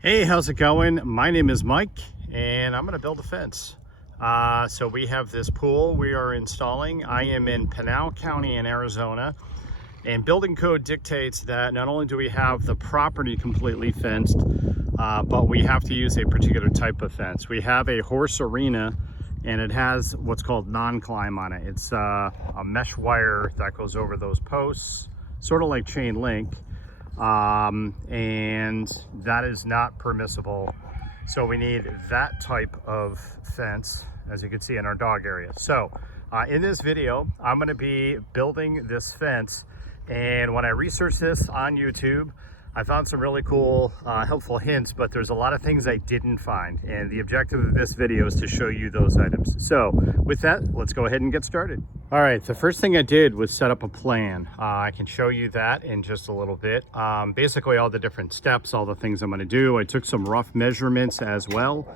Hey, how's it going? My name is Mike and I'm gonna build a fence. So we have this pool we are installing. I am in Pinal County in Arizona, and building code dictates that not only do we have the property completely fenced, but we have to use a particular type of fence. We have a horse arena and it has what's called non-climb on it. It's a mesh wire that goes over those posts, sort of like chain link. And that is not permissible. So we need that type of fence, as you can see in our dog area. So in this video, I'm going to be building this fence. And when I researched this on YouTube, I found some really cool, helpful hints, but there's a lot of things I didn't find. And the objective of this video is to show you those items. So with that, let's go ahead and get started. All right, the first thing I did was set up a plan. I can show you that in just a little bit. Basically all the different steps, all the things I'm gonna do. I took some rough measurements as well.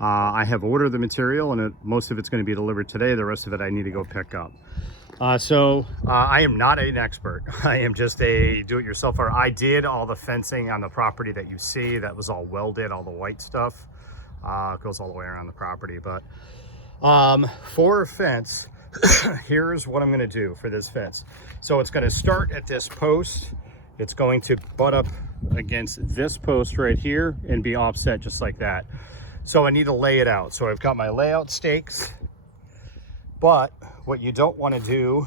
I have ordered the material and most of it's gonna be delivered today. The rest of it I need to go pick up. I am not an expert. I am just a do-it-yourselfer. I did all the fencing on the property that you see. That was all welded, all the white stuff. Goes all the way around the property. But for a fence, here's what I'm gonna do for this fence. So it's gonna start at this post. It's going to butt up against this post right here and be offset just like that. So I need to lay it out. So I've got my layout stakes. But what you don't want to do,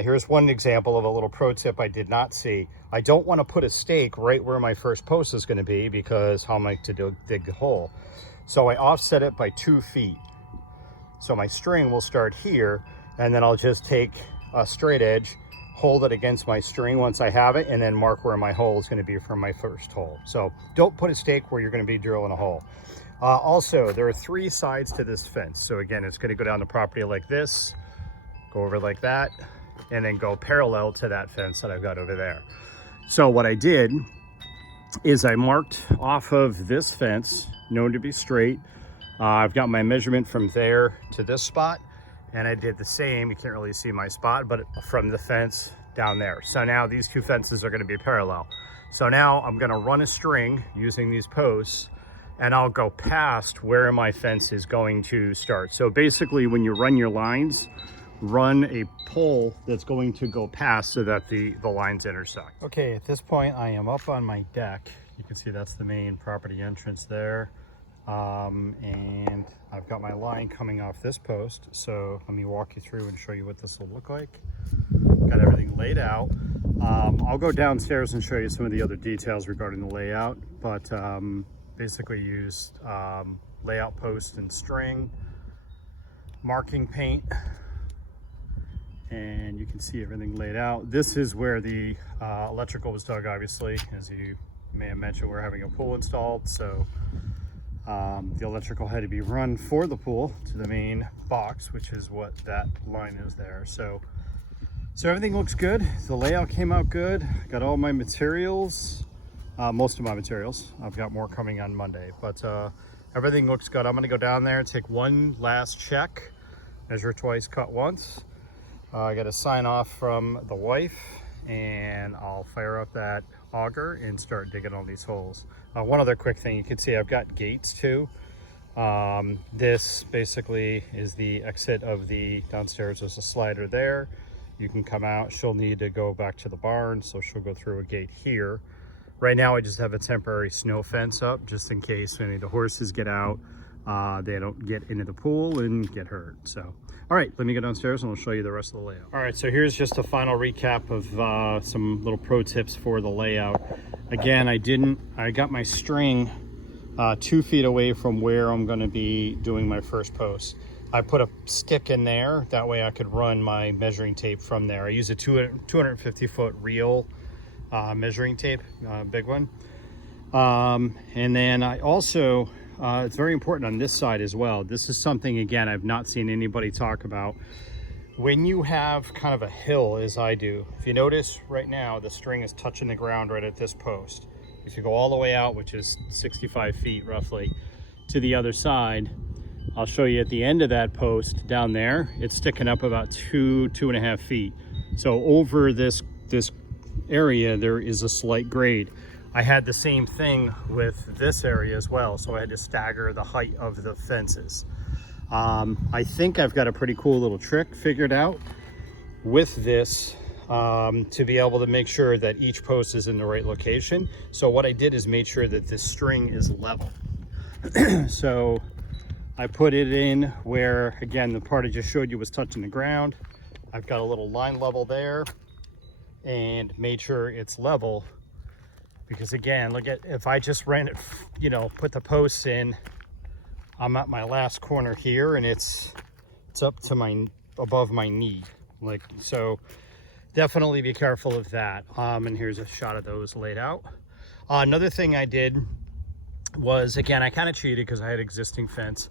here's one example of a little pro tip I did not see. I don't want to put a stake right where my first post is going to be, because how am I to dig the hole? So I offset it by 2 feet. So my string will start here, and then I'll just take a straight edge, hold it against my string once I have it, and then mark where my hole is going to be from my first hole. So don't put a stake where you're going to be drilling a hole. Also, there are 3 sides to this fence. So again, it's going to go down the property like this, go over like that, and then go parallel to that fence that I've got over there. So what I did is I marked off of this fence, known to be straight. I've got my measurement from there to this spot, and I did the same. You can't really see my spot, but from the fence down there. So now these 2 fences are going to be parallel. So now I'm going to run a string using these posts, and I'll go past where my fence is going to start. So basically, when you run your lines, run a pole that's going to go past so that the lines intersect. Okay, at this point, I am up on my deck. You can see that's the main property entrance there. And I've got my line coming off this post. So let me walk you through and show you what this will look like. Got everything laid out. I'll go downstairs and show you some of the other details regarding the layout, but basically used layout post and string, marking paint, and you can see everything laid out. This is where the electrical was dug, obviously. As you may have mentioned, we're having a pool installed, so the electrical had to be run for the pool to the main box, which is what that line is there. So everything looks good. The layout came out good. Got all my materials. Most of my materials. I've got more coming on Monday, but everything looks good. I'm going to go down there and take one last check, measure twice, cut once. I got a sign off from the wife, and I'll fire up that auger and start digging all these holes. One other quick thing, you can see I've got gates too. This basically is the exit of the downstairs. There's a slider there. You can come out. She'll need to go back to the barn, so she'll go through a gate here. Right now, I just have a temporary snow fence up just in case any of the horses get out, they don't get into the pool and get hurt. So, all right, let me go downstairs and I'll show you the rest of the layout. All right, so here's just a final recap of some little pro tips for the layout. Again, I got my string 2 feet away from where I'm gonna be doing my first post. I put a stick in there, that way I could run my measuring tape from there. I use a 250-foot reel measuring tape, big one. And then I also, it's very important on this side as well. This is something, again, I've not seen anybody talk about. When you have kind of a hill, as I do, if you notice right now, the string is touching the ground right at this post. If you go all the way out, which is 65 feet roughly, to the other side, I'll show you at the end of that post down there, it's sticking up about 2.5 feet. So over this area, there is a slight grade. I had the same thing with this area as well, so I had to stagger the height of the fences. I think I've got a pretty cool little trick figured out with this to be able to make sure that each post is in the right location. So what I did is made sure that this string is level. So I put it in where, again, the part I just showed you was touching the ground. I've got a little line level there and made sure it's level, because again, look at, if I just ran it, you know, put the posts in, I'm at my last corner here and it's up to my, above my knee. Like, so definitely be careful of that. And here's a shot of those laid out. Another thing I did was, again, I kind of cheated because I had existing fence.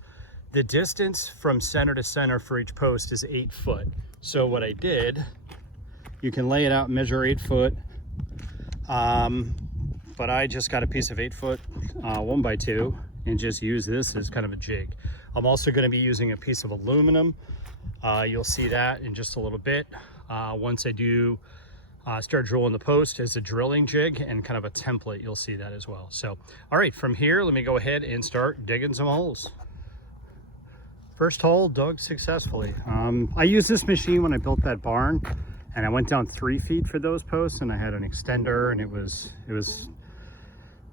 The distance from center to center for each post is 8 foot. So what I did, you can lay it out and measure 8 foot. But I just got a piece of 8 foot 1x2 and just use this as kind of a jig. I'm also going to be using a piece of aluminum. You'll see that in just a little bit. Once I do start drilling the post as a drilling jig and kind of a template, you'll see that as well. So, all right, from here, let me go ahead and start digging some holes. First hole dug successfully. I used this machine when I built that barn, and I went down 3 feet for those posts, and I had an extender, and it was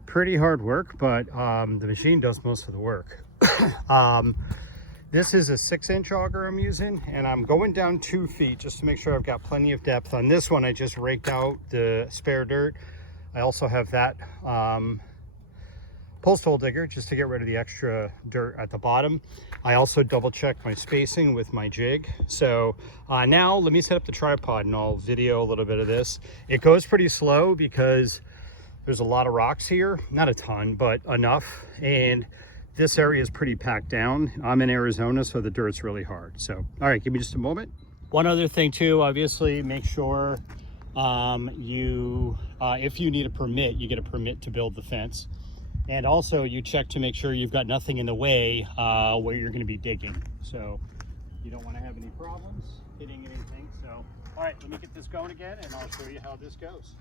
pretty hard work, but the machine does most of the work. This is a 6-inch auger I'm using, and I'm going down 2 feet just to make sure I've got plenty of depth. On this one, I just raked out the spare dirt. I also have that post hole digger just to get rid of the extra dirt at the bottom. I also double checked my spacing with my jig. So now let me set up the tripod and I'll video a little bit of this. It goes pretty slow because there's a lot of rocks here, not a ton, but enough. And this area is pretty packed down. I'm in Arizona, so the dirt's really hard. So, all right, give me just a moment. One other thing too, obviously make sure if you need a permit, you get a permit to build the fence. And also you check to make sure you've got nothing in the way where you're gonna be digging. So you don't wanna have any problems hitting anything. So, all right, let me get this going again and I'll show you how this goes.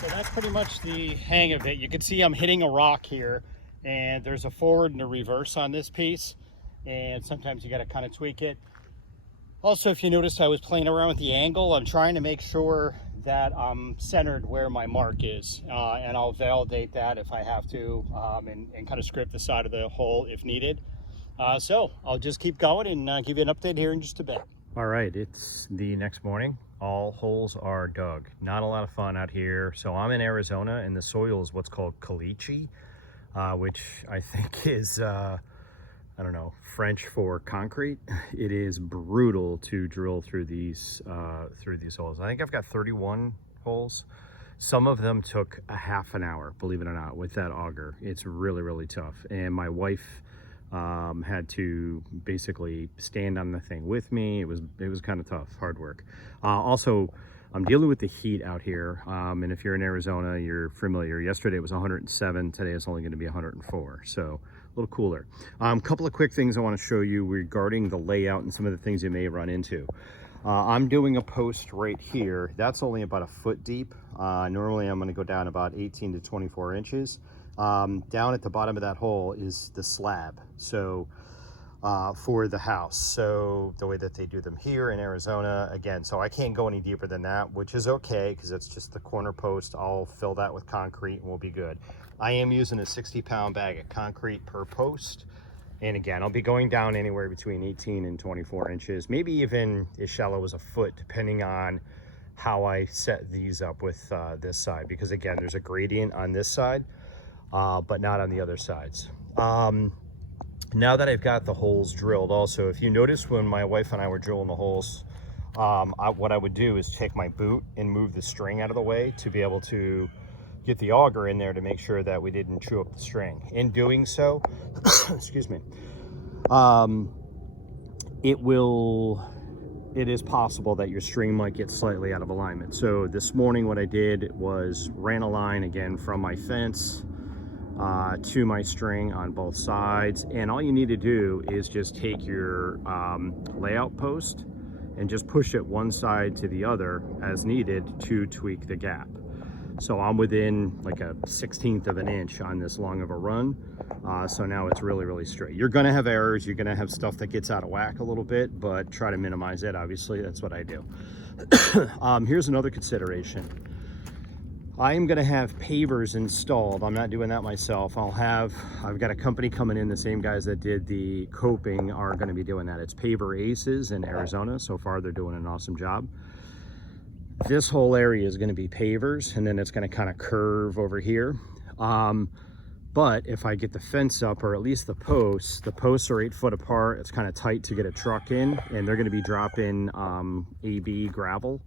So that's pretty much the hang of it. You can see I'm hitting a rock here, and there's a forward and a reverse on this piece, and sometimes you got to kind of tweak it. Also, if you noticed, I was playing around with the angle. I'm trying to make sure that I'm centered where my mark is, and I'll validate that if I have to, and kind of script the side of the hole if needed. So I'll just keep going and give you an update here in just a bit. All right, it's the next morning. All holes are dug. Not a lot of fun out here. So I'm in Arizona, and the soil is what's called caliche, which I think is, I don't know, French for concrete. It is brutal to drill through these holes. I think I've got 31 holes. Some of them took a half an hour, believe it or not, with that auger. It's really, really tough. And my wife had to basically stand on the thing with me. It was kind of tough, hard work. Also, I'm dealing with the heat out here. And if you're in Arizona, you're familiar. Yesterday it was 107. Today it's only going to be 104. So a little cooler. Couple of quick things I want to show you regarding the layout and some of the things you may run into. I'm doing a post right here. That's only about a foot deep. Normally I'm going to go down about 18 to 24 inches. Down at the bottom of that hole is the slab. So for the house. So the way that they do them here in Arizona, again, so I can't go any deeper than that, which is okay because it's just the corner post. I'll fill that with concrete and we'll be good. I am using a 60-pound bag of concrete per post. And again, I'll be going down anywhere between 18 and 24 inches, maybe even as shallow as a foot, depending on how I set these up with this side. Because again, there's a gradient on this side, but not on the other sides. Now that I've got the holes drilled, also, if you notice when my wife and I were drilling the holes, what I would do is take my boot and move the string out of the way to be able to get the auger in there to make sure that we didn't chew up the string. In doing so, excuse me, it is possible that your string might get slightly out of alignment. So this morning what I did was ran a line again from my fence to my string on both sides, and all you need to do is just take your layout post and just push it one side to the other as needed to tweak the gap. So I'm within like a 1/16 of an inch on this long of a run. So now it's really straight. You're gonna have errors, you're gonna have stuff that gets out of whack a little bit, but try to minimize it. Obviously, that's what I do. Here's another consideration. I am gonna have pavers installed. I'm not doing that myself. I've got a company coming in, the same guys that did the coping are gonna be doing that. It's Paver Aces in Arizona. So far, they're doing an awesome job. This whole area is going to be pavers, and then it's going to kind of curve over here. But if I get the fence up, or at least the posts are 8 foot apart. It's kind of tight to get a truck in, and they're going to be dropping AB gravel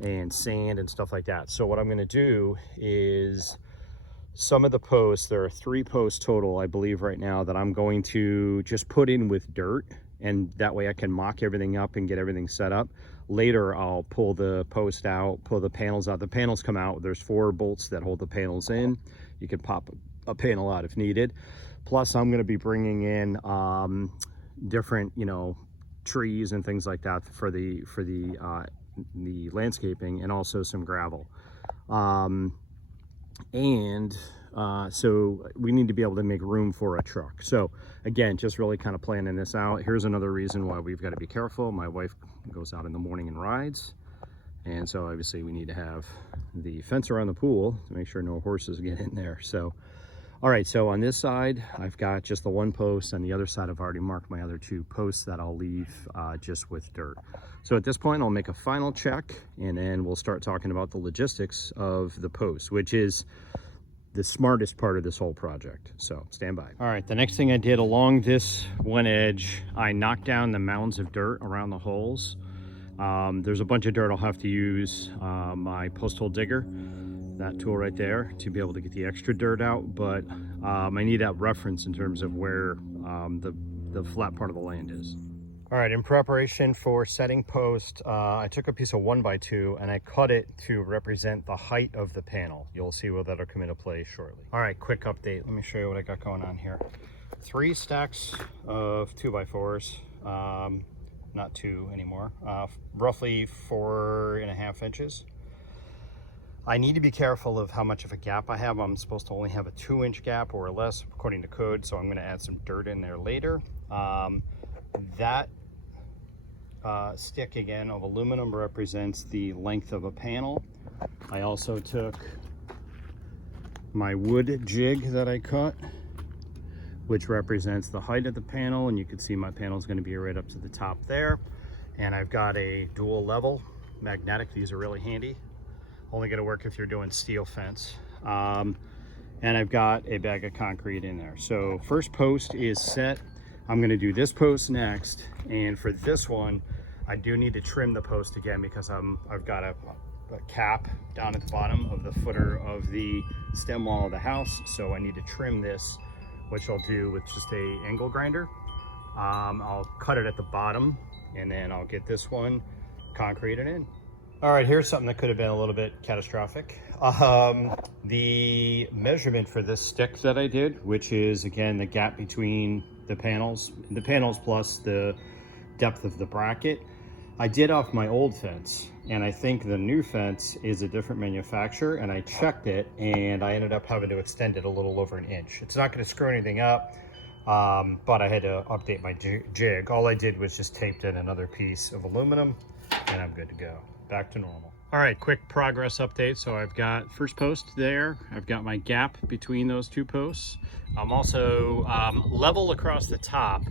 and sand and stuff like that. So what I'm going to do is some of the posts, there are 3 posts total, I believe right now, that I'm going to just put in with dirt, and that way I can mock everything up and get everything set up. Later, I'll pull the post out, pull the panels out. The panels come out. There's 4 bolts that hold the panels in. You can pop a panel out if needed. Plus, I'm going to be bringing in different, trees and things like that for the landscaping, and also some gravel. So we need to be able to make room for a truck. So again, just really kind of planning this out. Here's another reason why we've got to be careful. My wife goes out in the morning and rides, and so obviously we need to have the fence around the pool to make sure no horses get in there. So all right, so on this side I've got just the 1 post. On the other side I've already marked my other 2 posts that I'll leave just with dirt. So at this point I'll make a final check, and then we'll start talking about the logistics of the post, which is the smartest part of this whole project. So stand by. All right, the next thing I did along this one edge, I knocked down the mounds of dirt around the holes. There's a bunch of dirt. I'll have to use my post hole digger, that tool right there, to be able to get the extra dirt out. But I need that reference in terms of where the flat part of the land is. All right, in preparation for setting post, I took a piece of 1x2 and I cut it to represent the height of the panel. You'll see where that'll come into play shortly. All right, quick update. Let me show you what I got going on here. 3 stacks of 2x4s, not 2 anymore, roughly 4.5 inches. I need to be careful of how much of a gap I have. I'm supposed to only have a 2-inch gap or less according to code, so I'm going to add some dirt in there later. That stick again of aluminum represents the length of a panel. I also took my wood jig that I cut, which represents the height of the panel, and you can see my panel is going to be right up to the top there. And I've got a dual level magnetic. These are really handy. Only going to work if you're doing steel fence. And I've got a bag of concrete in there. So first post is set. I'm going to do this post next, and for this one I do need to trim the post again because I've got a cap down at the bottom of the footer of the stem wall of the house, so I need to trim this, which I'll do with just a angle grinder. I'll cut it at the bottom, and then I'll get this one concreted in. All right, here's something that could have been a little bit catastrophic. The measurement for this stick that I did, which is again the gap between the panels plus the depth of the bracket, I did off my old fence, and I think the new fence is a different manufacturer, and I checked it and I ended up having to extend it a little over an inch. It's not going to screw anything up, but I had to update my jig. All I did was just taped in another piece of aluminum and I'm good to go. Back to normal. All right, quick progress update. So I've got first post there. I've got my gap between those two posts. I'm also level across the top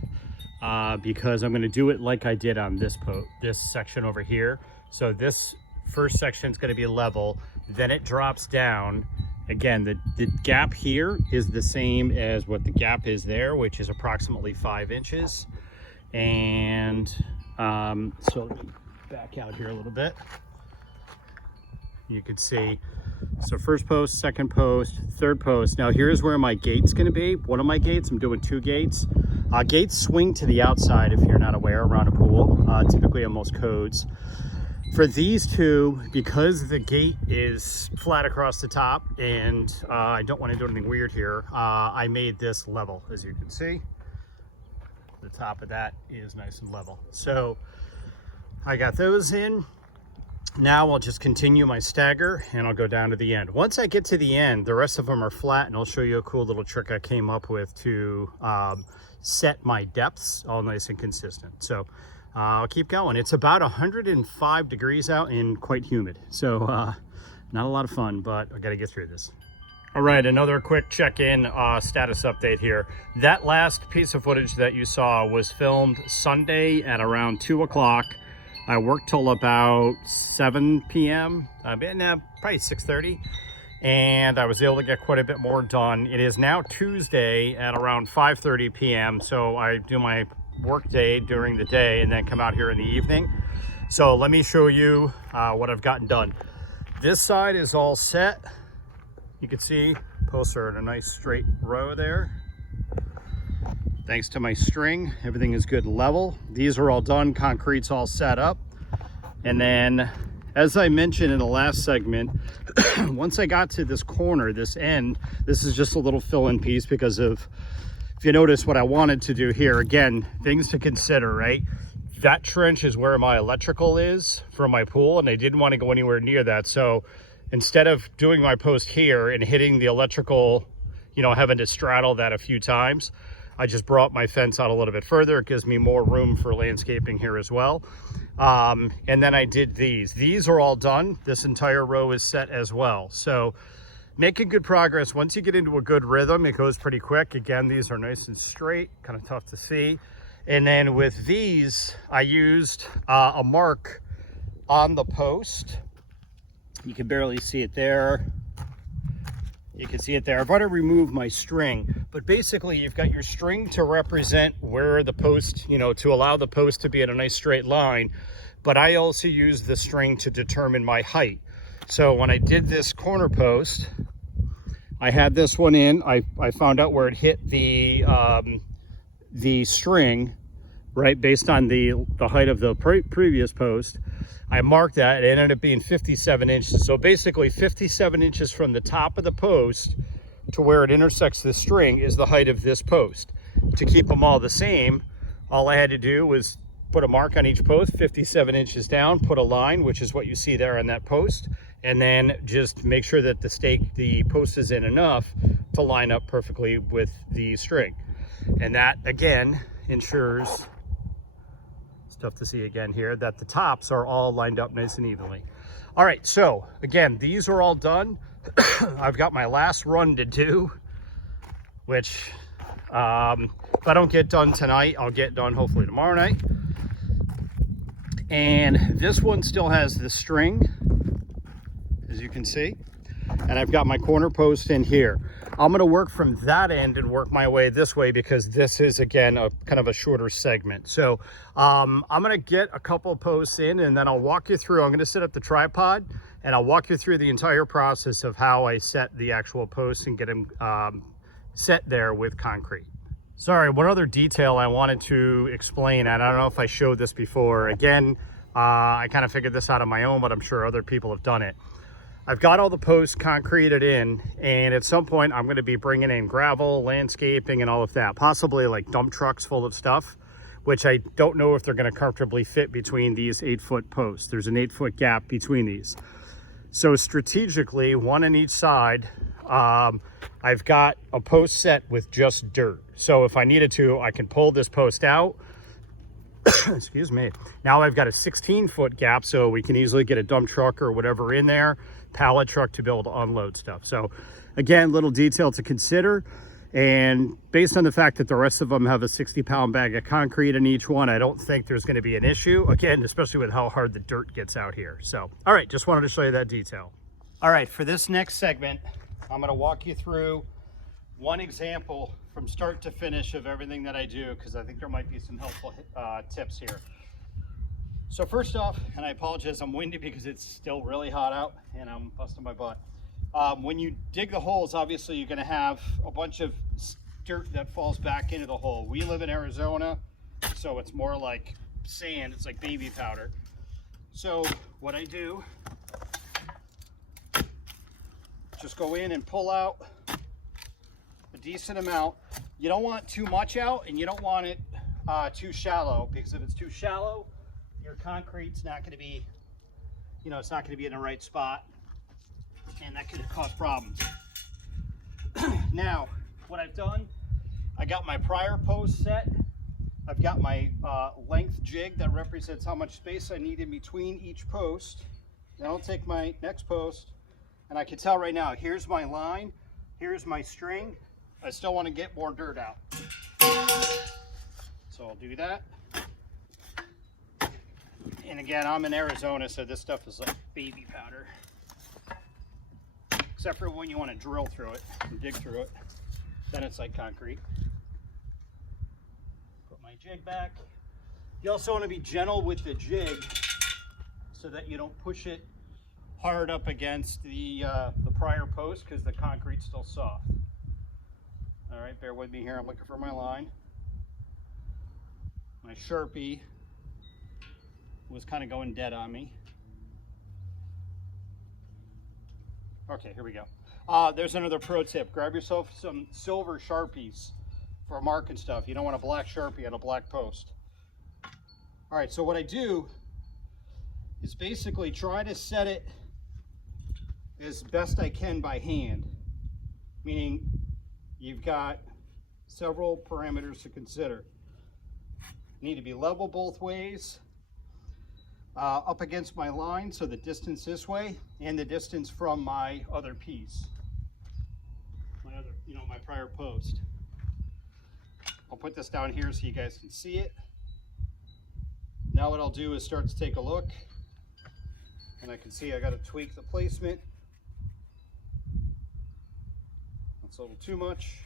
because I'm going to do it like I did on this section over here. So this first section is going to be level, then it drops down. Again, the gap here is the same as what the gap is there, which is approximately 5 inches. And so let me back out here a little bit. You could see, so first post, second post, third post. Now here's where my gate's going to be. One of my gates, I'm doing 2 gates. Gates swing to the outside if you're not aware around a pool, typically on most codes. For these two, because the gate is flat across the top and I don't want to do anything weird here, I made this level, as you can see. The top of that is nice and level. So I got those in. Now I'll just continue my stagger and I'll go down to the end. Once I get to the end, the rest of them are flat, and I'll show you a cool little trick I came up with to set my depths all nice and consistent. So I'll keep going. It's about 105 degrees out and quite humid. So not a lot of fun, but I gotta get through this. All right, another quick check-in status update here. That last piece of footage that you saw was filmed Sunday at around 2 o'clock. I worked till about 7 p.m., probably 6:30, and I was able to get quite a bit more done. It is now Tuesday at around 5:30 p.m., so I do my work day during the day and then come out here in the evening. So let me show you what I've gotten done. This side is all set. You can see posts are in a nice straight row there. Thanks to my string, everything is good level. These are all done, concrete's all set up. And then, as I mentioned in the last segment, once I got to this corner, this end, this is just a little fill-in piece because of, if you notice what I wanted to do here, again, things to consider, right? That trench is where my electrical is for my pool, and I didn't want to go anywhere near that. So instead of doing my post here and hitting the electrical, you know, having to straddle that a few times, I just brought my fence out a little bit further. It gives me more room for landscaping here as well. And then I did these. These are all done. This entire row is set as well. So making good progress. Once you get into a good rhythm, it goes pretty quick. Again, these are nice and straight, kind of tough to see. And then with these, I used a mark on the post. You can barely see it there. You can see it there. I've already removed my string, but basically you've got your string to represent where the post, you know, to allow the post to be in a nice straight line. But I also use the string to determine my height. So when I did this corner post, I had this one in. I found out where it hit the string, right, based on the height of the previous post. I marked that. It ended up being 57 inches. So basically 57 inches from the top of the post to where it intersects the string is the height of this post. To keep them all the same, all I had to do was put a mark on each post, 57 inches down, put a line, which is what you see there on that post, and then just make sure that the post is in enough to line up perfectly with the string. And that, again, ensures, tough to see again here, that the tops are all lined up nice and evenly. All right, so again, these are all done. I've got my last run to do, which if I don't get done tonight, I'll get done hopefully tomorrow night. And this one still has the string, as you can see, and I've got my corner post in here. I'm going to work from that end and work my way this way because this is, again, a kind of a shorter segment. So I'm going to get a couple posts in and then I'll walk you through. I'm going to set up the tripod and I'll walk you through the entire process of how I set the actual posts and get them set there with concrete. Sorry, one other detail I wanted to explain, and I don't know if I showed this before. Again, I kind of figured this out on my own, but I'm sure other people have done it. I've got all the posts concreted in, and at some point I'm going to be bringing in gravel, landscaping, and all of that, possibly like dump trucks full of stuff, which I don't know if they're going to comfortably fit between these 8-foot posts. There's an 8-foot gap between these. So strategically, one on each side, I've got a post set with just dirt. So if I needed to, I can pull this post out. Excuse me. Now I've got a 16-foot gap, so we can easily get a dump truck or whatever in there, pallet truck to be able to unload stuff. So again, little detail to consider. And based on the fact that the rest of them have a 60-pound bag of concrete in each one, I don't think there's going to be an issue. Again, especially with how hard the dirt gets out here. So, all right, just wanted to show you that detail. All right, for this next segment, I'm going to walk you through one example from start to finish of everything that I do, because I think there might be some helpful tips here. So first off, and I apologize, I'm windy because it's still really hot out and I'm busting my butt. When you dig the holes, obviously you're going to have a bunch of dirt that falls back into the hole. We live in Arizona, so it's more like sand. It's like baby powder. So what I do, just go in and pull out a decent amount. You don't want too much out, and you don't want it too shallow, because if it's too shallow, your concrete's not going to be, it's not going to be in the right spot, and that could cause problems. Now, what I've done, I got my prior post set. I've got my length jig that represents how much space I need in between each post. Then I'll take my next post, and I can tell right now, here's my line, here's my string. I still want to get more dirt out. So I'll do that. And again, I'm in Arizona, so this stuff is like baby powder. Except for when you want to drill through it and dig through it. Then it's like concrete. Put my jig back. You also want to be gentle with the jig so that you don't push it hard up against the prior post, because the concrete's still soft. All right, bear with me here. I'm looking for my line. My Sharpie was kind of going dead on me. Okay, here we go. There's another pro tip. Grab yourself some silver Sharpies for marking stuff. You don't want a black Sharpie on a black post. All right, so what I do is basically try to set it as best I can by hand, meaning you've got several parameters to consider. You need to be level both ways, up against my line, so the distance this way and the distance from my other piece, my prior post. I'll put this down here so you guys can see it. Now what I'll do is start to take a look, and I can see I got to tweak the placement. That's a little too much.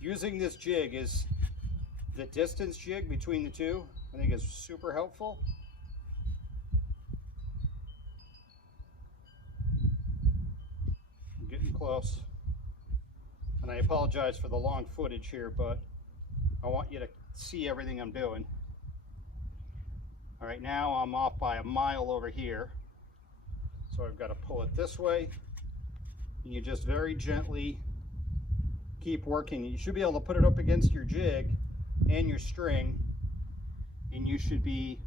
Using this jig, is the distance jig between the two, I think is super helpful. I'm getting close. And I apologize for the long footage here, but I want you to see everything I'm doing. All right, now I'm off by a mile over here. So I've got to pull it this way. And you just very gently keep working. You should be able to put it up against your jig and your string, and you should be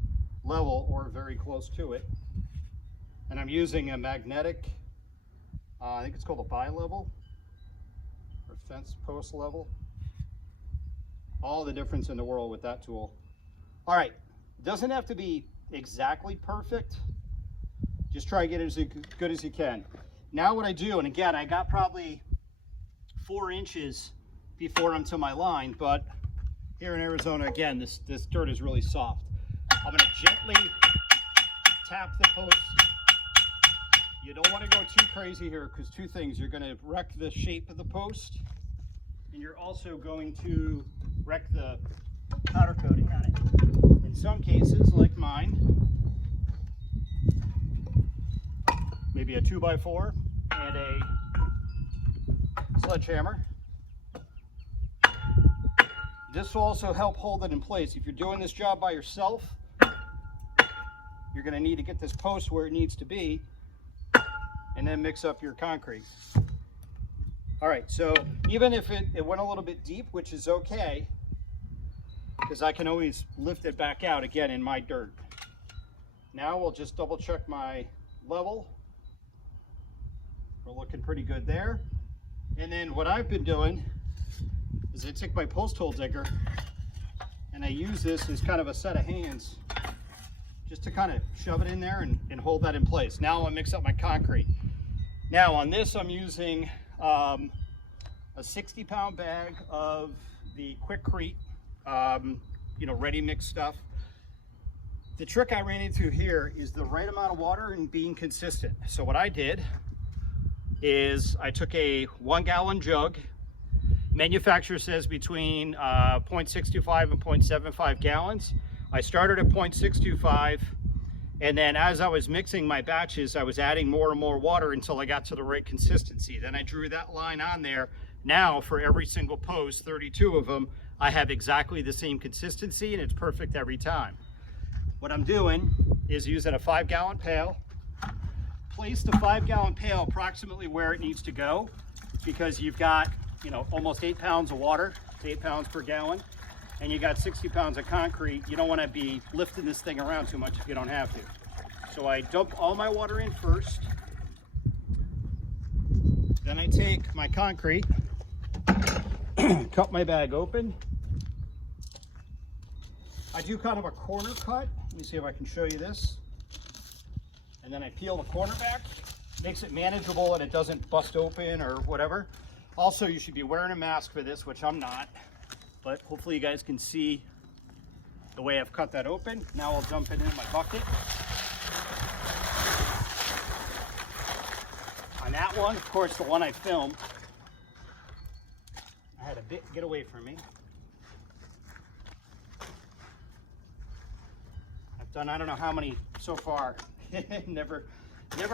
level or very close to it. And I'm using a magnetic, I think it's called a bi-level or fence post level. All the difference in the world with that tool. All right, doesn't have to be exactly perfect. Just try to get it as good as you can. Now what I do, and again, I got probably 4 inches before I'm to my line, but here in Arizona, again, this dirt is really soft. I'm gonna gently tap the post. You don't wanna go too crazy here, because 2 things, you're gonna wreck the shape of the post, and you're also going to wreck the powder coating on it. In some cases, like mine, maybe a 2x4 and a sledgehammer. This will also help hold it in place. If you're doing this job by yourself, you're going to need to get this post where it needs to be, and then mix up your concrete. All right, so even if it went a little bit deep, which is okay, because I can always lift it back out again in my dirt. Now we'll just double check my level. We're looking pretty good there. And then what I've been doing is I take my post hole digger and I use this as kind of a set of hands just to kind of shove it in there and hold that in place. Now I'll mix up my concrete. Now on this I'm using a 60-pound bag of the Quikrete, you know, ready mix stuff. The trick I ran into here is the right amount of water and being consistent. So what I did is I took a 1-gallon jug. Manufacturer says between 0.625 and 0.75 gallons. I started at 0.625, and then as I was mixing my batches, I was adding more and more water until I got to the right consistency. Then I drew that line on there. Now for every single post, 32 of them, I have exactly the same consistency and it's perfect every time. What I'm doing is using a 5-gallon pail. Place the 5-gallon pail approximately where it needs to go, because you've got, you know, almost 8 pounds of water, 8 pounds per gallon, and you got 60 pounds of concrete. You don't want to be lifting this thing around too much if you don't have to. So I dump all my water in first. Then I take my concrete, cut my bag open. I do kind of a corner cut. Let me see if I can show you this. And then I peel the corner back. Makes it manageable and it doesn't bust open or whatever. Also, you should be wearing a mask for this, which I'm not. But hopefully you guys can see the way I've cut that open. Now I'll dump it in my bucket. On that one, of course, the one I filmed, I had a bit get away from me. I've done I don't know how many so far. never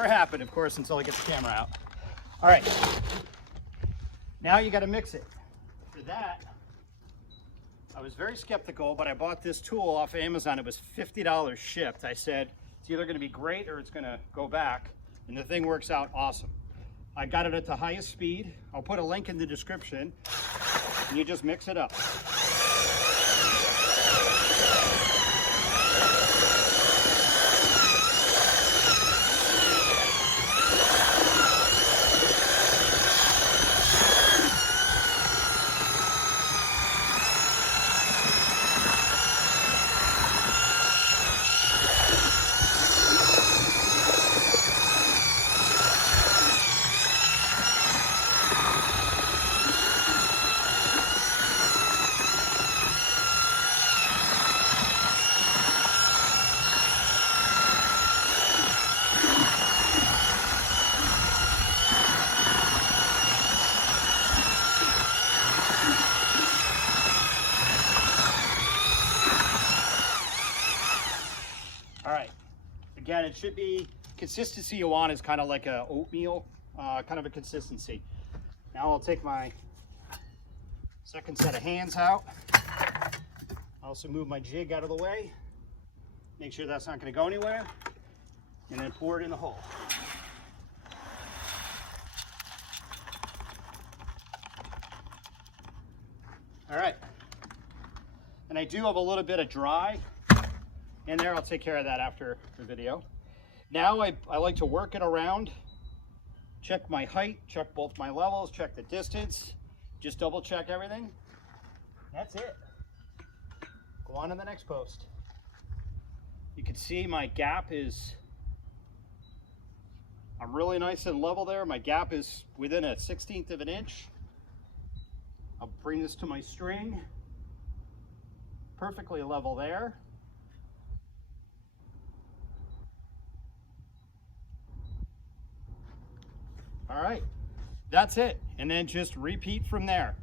happened, of course, until I get the camera out. All right, now you got to mix it. For that, I was very skeptical, but I bought this tool off Amazon. It was $50 shipped. I said it's either going to be great or it's going to go back, and the thing works out awesome. I got it at the highest speed. I'll put a link in the description, and you just mix it up. All right, again, it should be, consistency you want is kind of like a oatmeal, kind of a consistency. Now I'll take my second set of hands out. I also move my jig out of the way. Make sure that's not gonna go anywhere. And then pour it in the hole. All right, and I do have a little bit of dry in there. I'll take care of that after the video. Now I like to work it around, check my height, check both my levels, check the distance, just double check everything. That's it. Go on to the next post. You can see my gap is, I'm really nice and level there. My gap is within a 1/16 of an inch. I'll bring this to my string. Perfectly level there. All right, that's it. And then just repeat from there.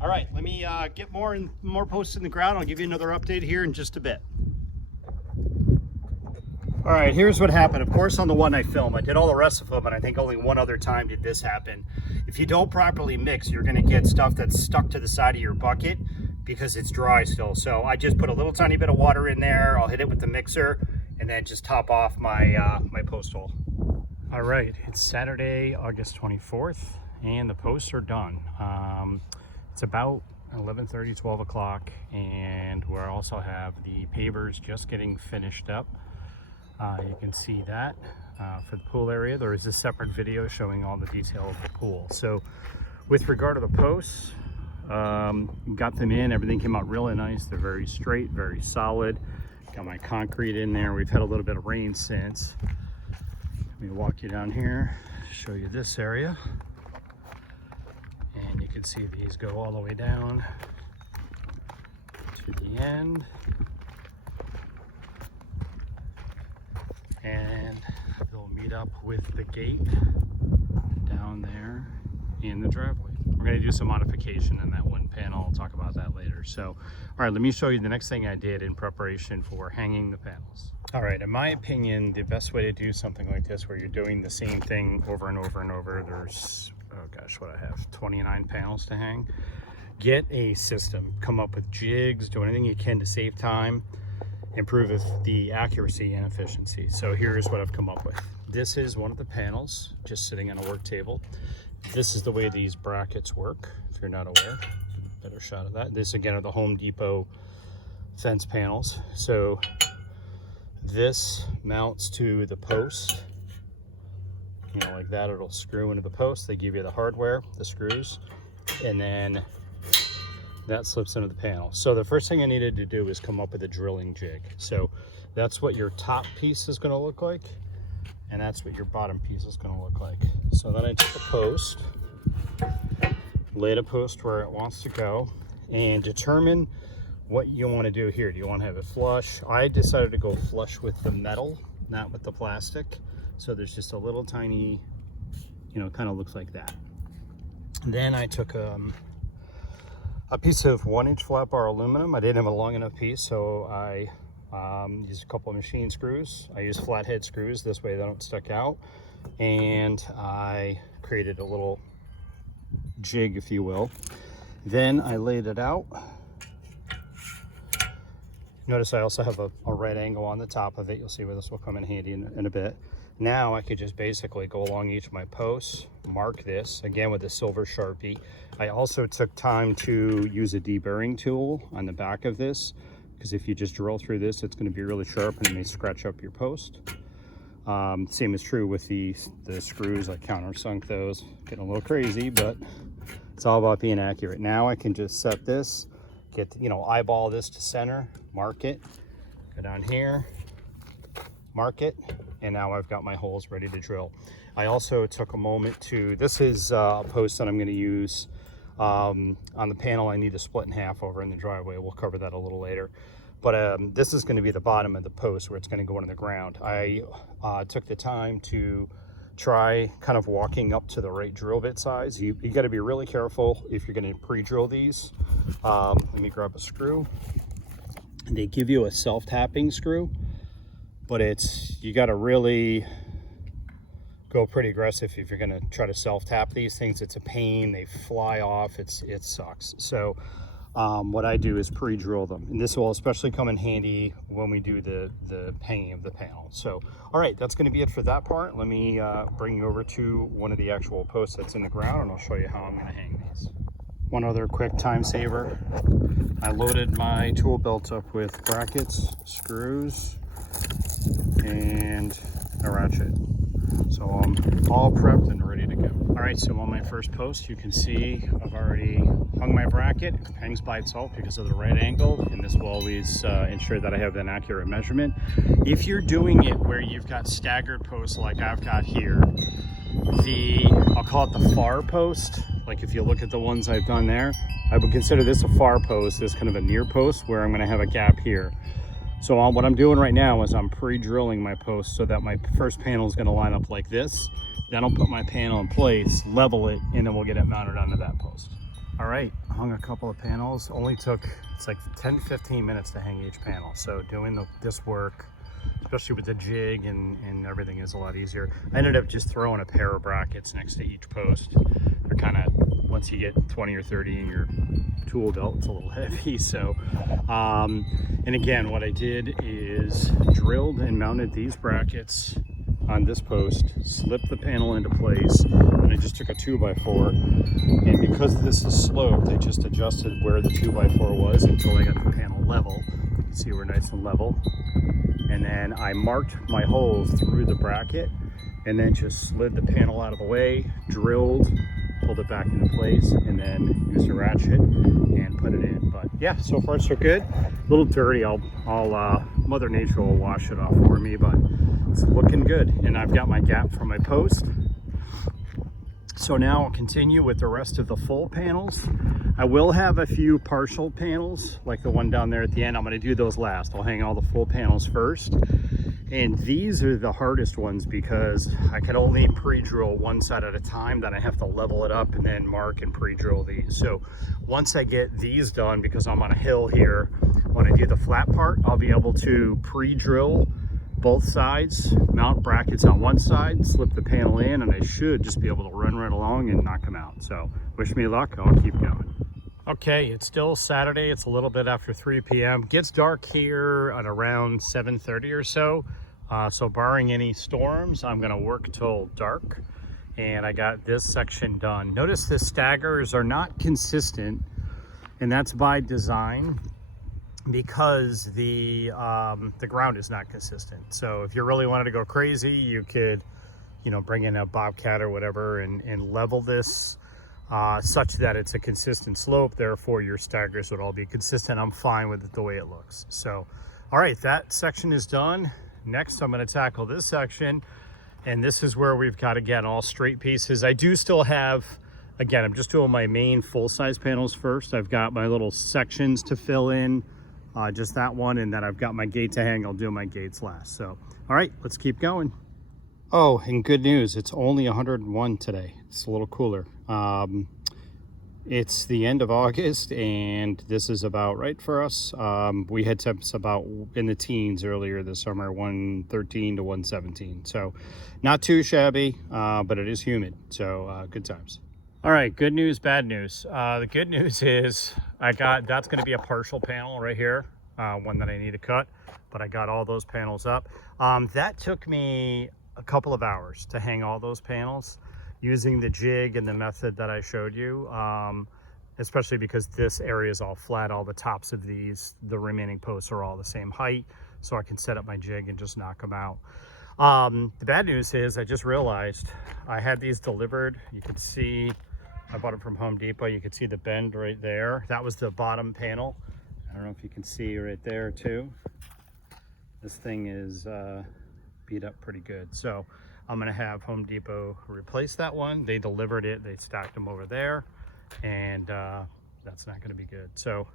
All right, let me get more posts in the ground. I'll give you another update here in just a bit. All right, here's what happened. Of course, on the one I filmed, I did all the rest of them, and I think only one other time did this happen. If you don't properly mix, you're gonna get stuff that's stuck to the side of your bucket because it's dry still. So I just put a little tiny bit of water in there. I'll hit it with the mixer, and then just top off my my post hole. All right, it's Saturday, August 24th, and the posts are done. It's about 11:30, 12 o'clock, and we also have the pavers just getting finished up. You can see that for the pool area. There is a separate video showing all the detail of the pool. So with regard to the posts, got them in, everything came out really nice. They're very straight, very solid. Got my concrete in there. We've had a little bit of rain since. Let me walk you down here, show you this area. And you can see these go all the way down to the end. And they'll meet up with the gate down there in the driveway. We're going to do some modification in that one panel. I'll talk about that later. So, all right, let me show you the next thing I did in preparation for hanging the panels. All right, in my opinion, the best way to do something like this, where you're doing the same thing over and over and over, there's, oh gosh, what I have, 29 panels to hang. Get a system, come up with jigs, do anything you can to save time, improve the accuracy and efficiency. So here's what I've come up with. This is one of the panels just sitting on a work table. This is the way these brackets work, if you're not aware. Better shot of that. This again are the Home Depot fence panels. So this mounts to the post, you know, like that. It'll screw into the post. They give you the hardware, the screws, and then that slips into the panel. So the first thing I needed to do is come up with a drilling jig. So that's what your top piece is going to look like, and that's what your bottom piece is going to look like. So then I took a post, laid a post where it wants to go, and determine what you want to do here. Do you want to have it flush? I decided to go flush with the metal, not with the plastic. So there's just a little tiny, you know, kind of looks like that. Then I took a piece of 1-inch flat bar aluminum. I didn't have a long enough piece, so I used a couple of machine screws. I use flathead screws, this way they don't stick out. And I created a little jig, if you will. Then I laid it out. Notice I also have a right angle on the top of it. You'll see where this will come in handy in a bit. Now I could just basically go along each of my posts, mark this, again with a silver Sharpie. I also took time to use a deburring tool on the back of this, because if you just drill through this, it's going to be really sharp and it may scratch up your post. Same is true with the screws. I countersunk those. Getting a little crazy, but it's all about being accurate. Now I can just set this, get, you know, eyeball this to center, mark it, go down here, mark it, and now I've got my holes ready to drill. I also took a moment to, this is a post that I'm going to use on the panel. I need to split in half over in the driveway. We'll cover that a little later. But this is going to be the bottom of the post where it's going to go into the ground. I took the time to try kind of walking up to the right drill bit size. You got to be really careful if you're going to pre-drill these. Let me grab a screw. They give you a self-tapping screw, but you got to really go pretty aggressive if you're going to try to self-tap these things. It's a pain. They fly off. It sucks. So what I do is pre-drill them, and this will especially come in handy when we do the hanging of the panel. So all right, that's going to be it for that part. Let me bring you over to one of the actual posts that's in the ground, and I'll show you how I'm going to hang these. One other quick time saver. I loaded my tool belt up with brackets, screws, and a ratchet. So I'm all prepped and ready to go. All right, so on my first post, you can see I've already hung my bracket. It hangs by itself because of the right angle, and this will always ensure that I have an accurate measurement. If you're doing it where you've got staggered posts like I've got here, I'll call it the far post. Like if you look at the ones I've done there, I would consider this a far post, this kind of a near post where I'm going to have a gap here. So what I'm doing right now is I'm pre-drilling my post so that my first panel is going to line up like this. Then I'll put my panel in place, level it, and then we'll get it mounted onto that post. All right, hung a couple of panels. Only took, it's like 10-15 minutes to hang each panel. So doing this work, especially with the jig and everything, is a lot easier. I ended up just throwing a pair of brackets next to each post. They're kind of, once you get 20 or 30 in your tool belt. It's a little heavy. So, and again, what I did is drilled and mounted these brackets on this post, slipped the panel into place, and I just took a 2x4. And because this is sloped, I just adjusted where the 2x4 was until I got the panel level. You can see we're nice and level. And then I marked my holes through the bracket and then just slid the panel out of the way, drilled, pulled it back into place, and then used a ratchet and put it in. But yeah, so far so good. A little dirty. I'll Mother Nature will wash it off for me, but it's looking good. And I've got my gap for my post. So now I'll continue with the rest of the full panels. I will have a few partial panels, like the one down there at the end. I'm going to do those last. I'll hang all the full panels first. And these are the hardest ones because I can only pre-drill one side at a time. Then I have to level it up and then mark and pre-drill these. So once I get these done, because I'm on a hill here, when I do the flat part, I'll be able to pre-drill both sides, mount brackets on one side, slip the panel in, and I should just be able to run right along and knock them out. So wish me luck. I'll keep going. Okay, it's still Saturday. It's a little bit after 3 p.m. Gets dark here at around 7:30 or so. So barring any storms, I'm gonna work till dark. And I got this section done. Notice the staggers are not consistent, and that's by design because the ground is not consistent. So if you really wanted to go crazy, you could, you know, bring in a Bobcat or whatever and level this such that it's a consistent slope. Therefore, your staggers would all be consistent. I'm fine with it the way it looks. So, all right, that section is done. Next, I'm going to tackle this section, and this is where we've got, again, all straight pieces. I do still have, again, I'm just doing my main full-size panels first. I've got my little sections to fill in, just that one, and then I've got my gate to hang. I'll do my gates last. So, all right, let's keep going. Oh, and good news, it's only 101 today. It's a little cooler. It's the end of August, and this is about right for us. We had temps about in the teens earlier this summer, 113 to 117. So not too shabby, but it is humid. So good times. All right, good news, bad news. The good news is that's going to be a partial panel right here, one that I need to cut, but I got all those panels up. That took me a couple of hours to hang all those panels using the jig and the method that I showed you, especially because this area is all flat. All the tops of these, the remaining posts are all the same height, so I can set up my jig and just knock them out. The bad news is I just realized I had these delivered. You could see, I bought it from Home Depot. You could see the bend right there. That was the bottom panel. I don't know if you can see right there too. This thing is beat up pretty good. So I'm gonna have Home Depot replace that one. They delivered it, they stacked them over there, and that's not gonna be good. So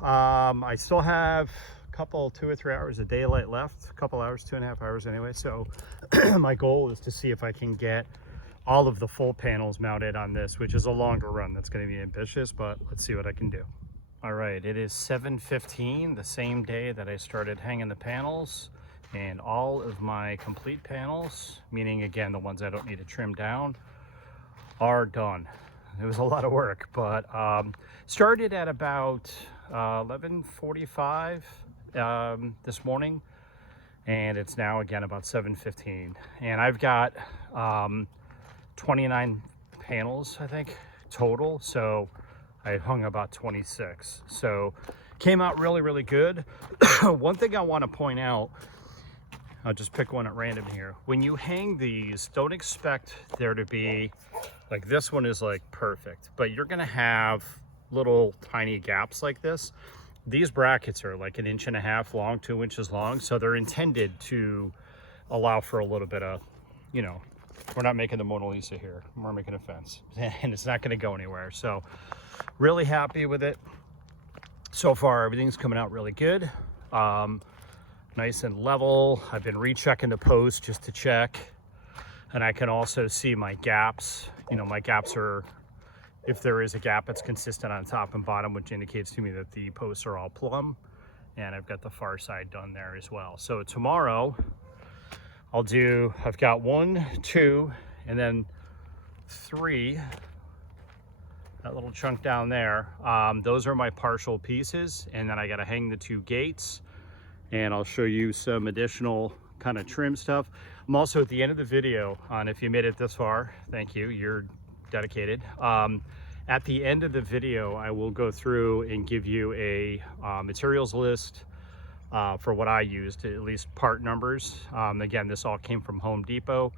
I still have a couple, 2 or 3 hours of daylight left, a couple hours, 2.5 hours anyway. So my goal is to see if I can get all of the full panels mounted on this, which is a longer run. That's gonna be ambitious, but let's see what I can do. All right, it is 7:15, the same day that I started hanging the panels. And all of my complete panels, meaning again the ones I don't need to trim down, are done. It was a lot of work, but started at about 11:45 this morning, and it's now again about 7:15. And I've got 29 panels, I think, total. So I hung about 26. So came out really, really good. One thing I want to point out, I'll just pick one at random here. When you hang these, don't expect there to be, like this one is like perfect, but you're gonna have little tiny gaps like this. These brackets are like 1.5 inches long, 2 inches long. So they're intended to allow for a little bit of, you know, we're not making the Mona Lisa here. We're making a fence and it's not gonna go anywhere. So really happy with it. So far, everything's coming out really good. Nice and level. I've been rechecking the post just to check, and I can also see my gaps. You know, my gaps are, if there is a gap, it's consistent on top and bottom, which indicates to me that the posts are all plumb, and I've got the far side done there as well. So tomorrow I've got 1, 2, and then 3 that little chunk down there. Those are my partial pieces, and then I got to hang the 2 gates, and I'll show you some additional kind of trim stuff. I'm also at the end of the video, and if you made it this far, thank you, you're dedicated. At the end of the video, I will go through and give you a materials list for what I used, at least part numbers. Again, this all came from Home Depot,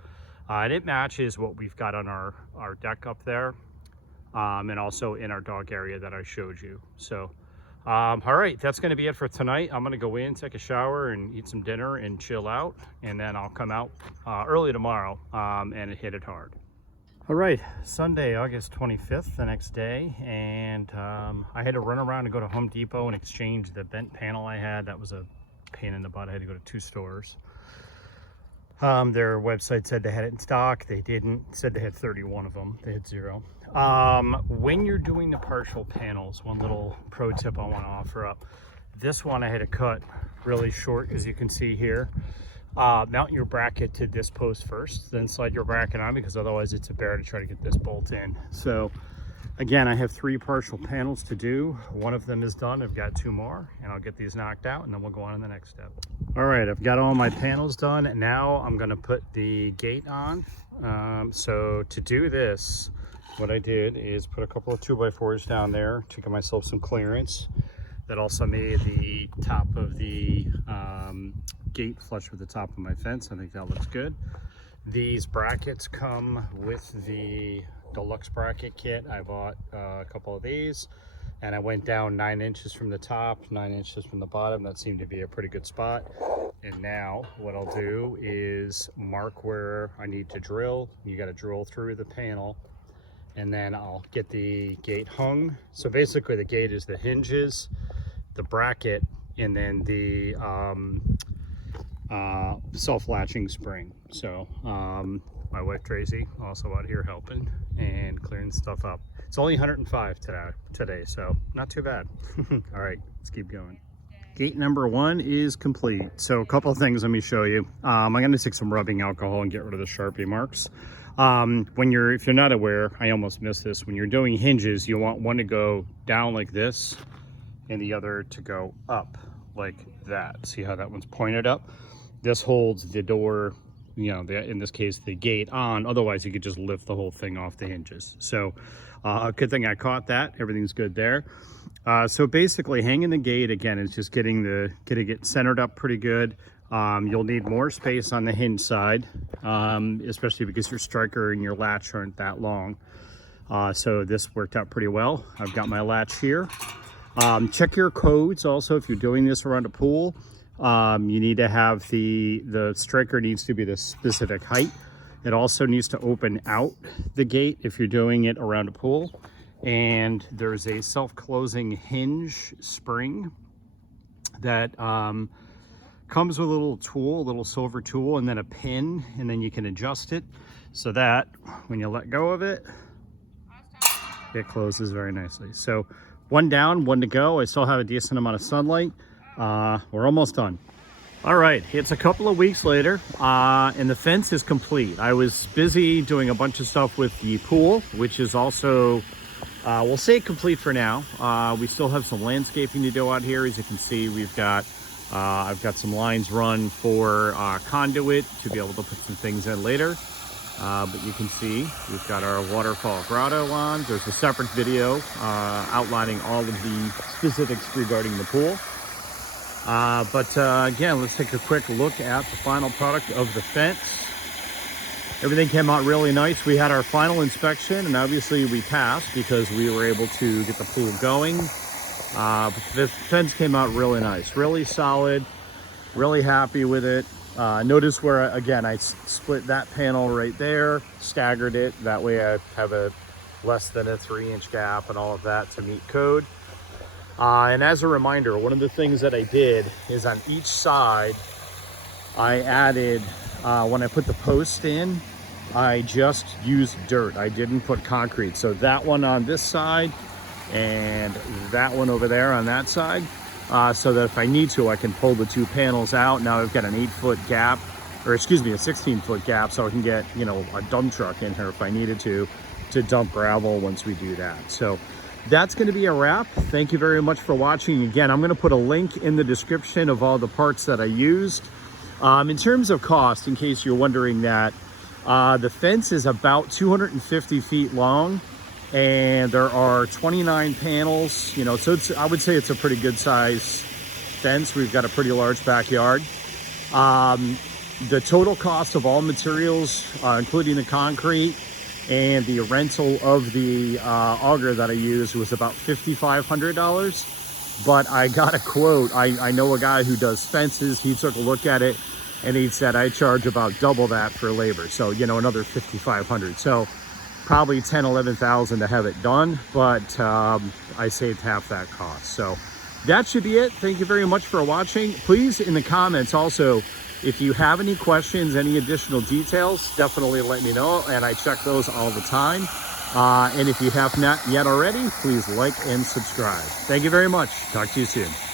and it matches what we've got on our deck up there, and also in our dog area that I showed you. So, all right, that's gonna be it for tonight. I'm gonna go in, take a shower, and eat some dinner and chill out, and then I'll come out early tomorrow and hit it hard. All right, Sunday, August 25th, the next day, and I had to run around and go to Home Depot and exchange the bent panel I had. That was a pain in the butt. I had to go to 2 stores. Their website said they had it in stock. They didn't. Said they had 31 of them. They had 0. When you're doing the partial panels, one little pro tip I want to offer up. This one I had to cut really short, as you can see here. Mount your bracket to this post first, then slide your bracket on, because otherwise it's a bear to try to get this bolt in. So again, I have 3 partial panels to do. One of them is done. I've got 2 more, and I'll get these knocked out, and then we'll go on to the next step. All right, I've got all my panels done. Now I'm gonna put the gate on. So to do this, what I did is put a couple of 2x4s down there to give myself some clearance. That also made the top of the gate flush with the top of my fence. I think that looks good. These brackets come with the deluxe bracket kit. I bought a couple of these, and I went down 9 inches from the top, 9 inches from the bottom. That seemed to be a pretty good spot. And now what I'll do is mark where I need to drill. You got to drill through the panel, and then I'll get the gate hung. So basically the gate is the hinges, the bracket, and then the self-latching spring. So my wife Tracy also out here helping and clearing stuff up. It's only 105 today, so not too bad. All right, let's keep going. Gate number 1 is complete. So a couple of things let me show you. I'm gonna take some rubbing alcohol and get rid of the Sharpie marks. If you're not aware, I almost missed this. When you're doing hinges, you want one to go down like this and the other to go up like that. See how that one's pointed up? This holds the door, you know, in this case the gate on. Otherwise you could just lift the whole thing off the hinges. So good thing I caught that. Everything's good there. So basically hanging the gate again is just getting it centered up pretty good. You'll need more space on the hinge side, especially because your striker and your latch aren't that long. So this worked out pretty well. I've got my latch here. Check your codes also if you're doing this around a pool. You need to have the striker needs to be the specific height. It also needs to open out the gate if you're doing it around a pool. And there's a self-closing hinge spring that comes with a little tool, a little silver tool, and then a pin, and then you can adjust it so that when you let go of it, it closes very nicely. So 1 down, 1 to go. I still have a decent amount of sunlight. We're almost done. All right, it's a couple of weeks later, and the fence is complete. I was busy doing a bunch of stuff with the pool, which is also, we'll say complete for now. We still have some landscaping to do out here. As you can see, I've got some lines run for conduit to be able to put some things in later. But you can see we've got our waterfall grotto on. There's a separate video outlining all of the specifics regarding the pool. Again, let's take a quick look at the final product of the fence. Everything came out really nice. We had our final inspection, and obviously we passed because we were able to get the pool going. But the fence came out really nice, really solid, really happy with it. Notice where, again, I split that panel right there, staggered it. That way I have a less than a 3-inch gap and all of that to meet code. And as a reminder, one of the things that I did is on each side, I added, when I put the post in, I just used dirt. I didn't put concrete. So that one on this side and that one over there on that side, so that if I need to, I can pull the 2 panels out. Now I've got an 8-foot gap, or excuse me, a 16-foot gap, so I can get, you know, a dump truck in here if I needed to. to dump gravel once we do that. So that's going to be a wrap. Thank you very much for watching. Again, I'm going to put a link in the description of all the parts that I used. In terms of cost, in case you're wondering that, the fence is about 250 feet long, and there are 29 panels, you know, so I would say it's a pretty good size fence. We've got a pretty large backyard. The total cost of all materials, including the concrete and the rental of the auger that I used, was about $5,500. But I got a quote. I know a guy who does fences. He took a look at it and he said I charge about double that for labor. So, you know, another $5,500. So probably $10,000–11,000 to have it done, but I saved half that cost. So that should be it. Thank you very much for watching. Please, in the comments also, if you have any questions, any additional details, definitely let me know, and I check those all the time. And if you have not yet already, please like and subscribe. Thank you very much. Talk to you soon.